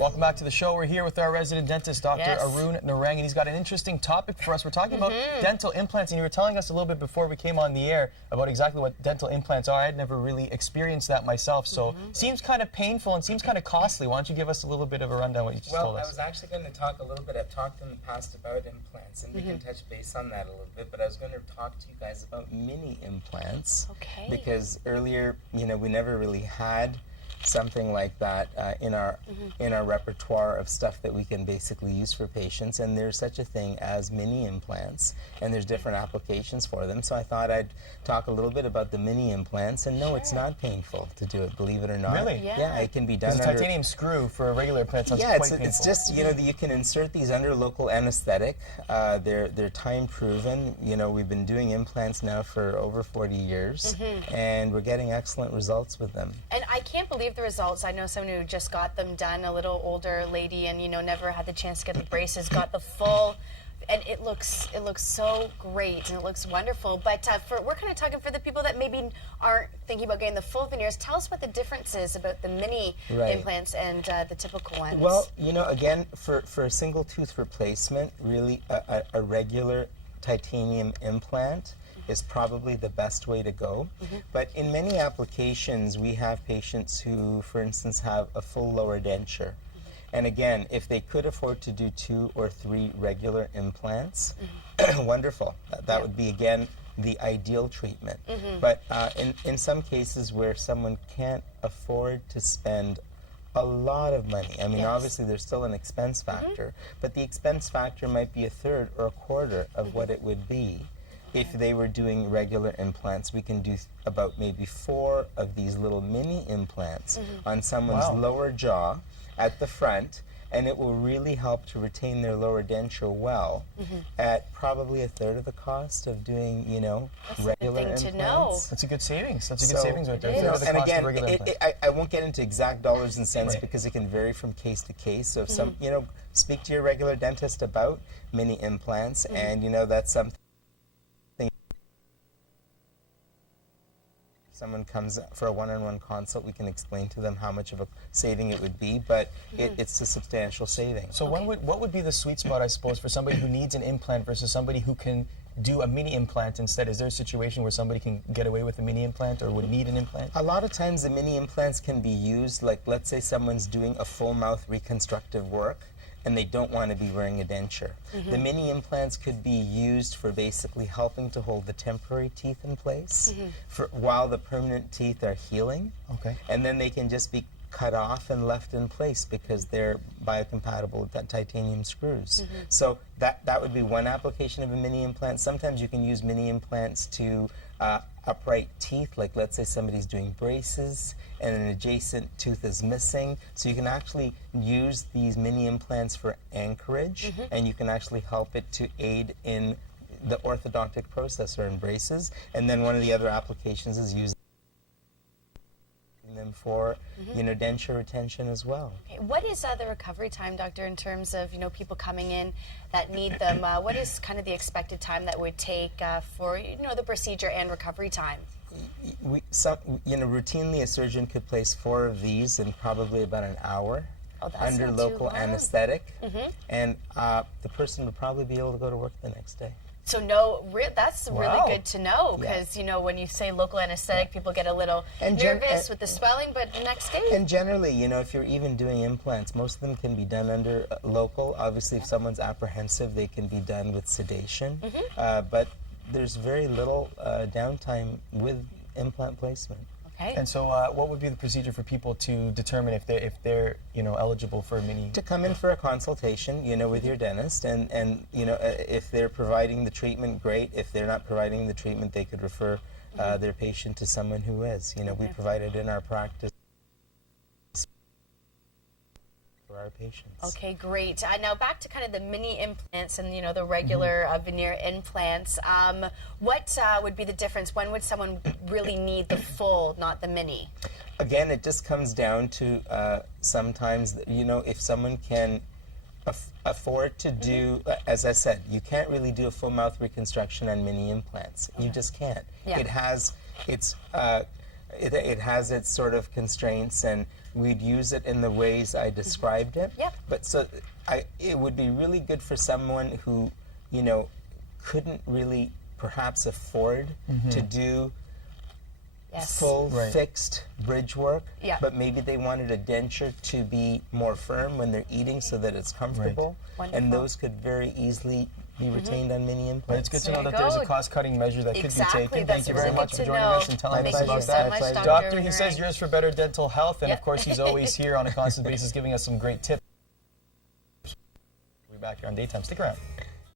Welcome back to the show. We're here with our resident dentist, Dr. Arun Narang, and he's got an interesting topic for us. We're talking about dental implants, and you were telling us a little bit before we came on the air about exactly what dental implants are. I had never really experienced that myself, so seems kind of painful and seems kind of costly. Why don't you give us a little bit of a rundown what you just told us? Well, I was actually going to talk a little bit. I've talked in the past about implants, and we can touch base on that a little bit, but I was going to talk to you guys about mini implants. Okay. Because earlier, we never really had something like that in our repertoire of stuff that we can basically use for patients, and there's such a thing as mini implants, and there's different applications for them. So I thought I'd talk a little bit about the mini implants, and no, it's not painful to do it, believe it or not. Really? Yeah, it can be done under... a titanium screw for a regular implant sounds quite painful. It's just, you can insert these under local anesthetic. They're time proven. We've been doing implants now for over 40 years, and we're getting excellent results with them. And I can't believe the results. I know someone who just got them done, a little older lady, and never had the chance to get the braces, got the full, and it looks so great and it looks wonderful. But we're kind of talking for the people that maybe aren't thinking about getting the full veneers. Tell us what the difference is about the mini implants and the typical ones. Well, again, for a single tooth replacement, really a regular titanium implant is probably the best way to go. But in many applications, we have patients who, for instance, have a full lower denture. And again, if they could afford to do 2 or 3 regular implants, wonderful. That would be, again, the ideal treatment. But in some cases where someone can't afford to spend a lot of money, I mean, obviously there's still an expense factor, but the expense factor might be 1/3 or 1/4 of what it would be if they were doing regular implants. We can do about maybe 4 of these little mini implants on someone's lower jaw at the front, and it will really help to retain their lower denture well at probably 1/3 of the cost of doing, regular implants. To know. That's a good savings. That's a good savings right there. And again, I won't get into exact dollars and cents because it can vary from case to case. So if some, speak to your regular dentist about mini implants, and that's something. Someone comes for a one-on-one consult, we can explain to them how much of a saving it would be, but it's a substantial saving. So what would be the sweet spot, I suppose, for somebody who needs an implant versus somebody who can do a mini implant instead? Is there a situation where somebody can get away with a mini implant or would need an implant? A lot of times the mini implants can be used, like let's say someone's doing a full mouth reconstructive work and they don't want to be wearing a denture. The mini implants could be used for basically helping to hold the temporary teeth in place while the permanent teeth are healing. And then they can just be cut off and left in place because they're biocompatible with that titanium screws. So that would be one application of a mini implant. Sometimes you can use mini implants to upright teeth, like let's say somebody's doing braces and an adjacent tooth is missing. So you can actually use these mini implants for anchorage, and you can actually help it to aid in the orthodontic process or in braces. And then one of the other applications is using them for denture retention as well. What is the recovery time, doctor, in terms of people coming in that need them? What is kind of the expected time that would take for the procedure and recovery time? Routinely a surgeon could place 4 of these in probably about an hour under local anesthetic, and the person would probably be able to go to work the next day. So that's really good to know, because when you say local anesthetic, people get a little nervous with the swelling, but the next day. And generally, if you're even doing implants, most of them can be done under local. Obviously, if someone's apprehensive, they can be done with sedation. But there's very little downtime with implant placement. And so what would be the procedure for people to determine if they're eligible for a mini? To come in for a consultation, with your dentist, and if they're providing the treatment, great. If they're not providing the treatment, they could refer their patient to someone who is. We provide it in our practice for our patients. Okay, great. Now back to kind of the mini implants and the regular veneer implants. What would be the difference? When would someone really need the full, not the mini? Again, it just comes down to sometimes, if someone can afford to do, as I said, you can't really do a full mouth reconstruction on mini implants. You just can't. It's it has its sort of constraints, and we'd use it in the ways I described it. Yep. But so it would be really good for someone who, you know, couldn't really perhaps afford to do full fixed bridge work, but maybe they wanted a denture to be more firm when they're eating so that it's comfortable. Right. And those could very easily be retained on mini implants. But it's good to know that there's a cost-cutting measure that could be taken. Thank you very much for joining us and telling us about that. Thank you so much, Doctor, he says yours for better dental health, and of course he's always here on a constant basis giving us some great tips. We'll be back here on Daytime. Stick around.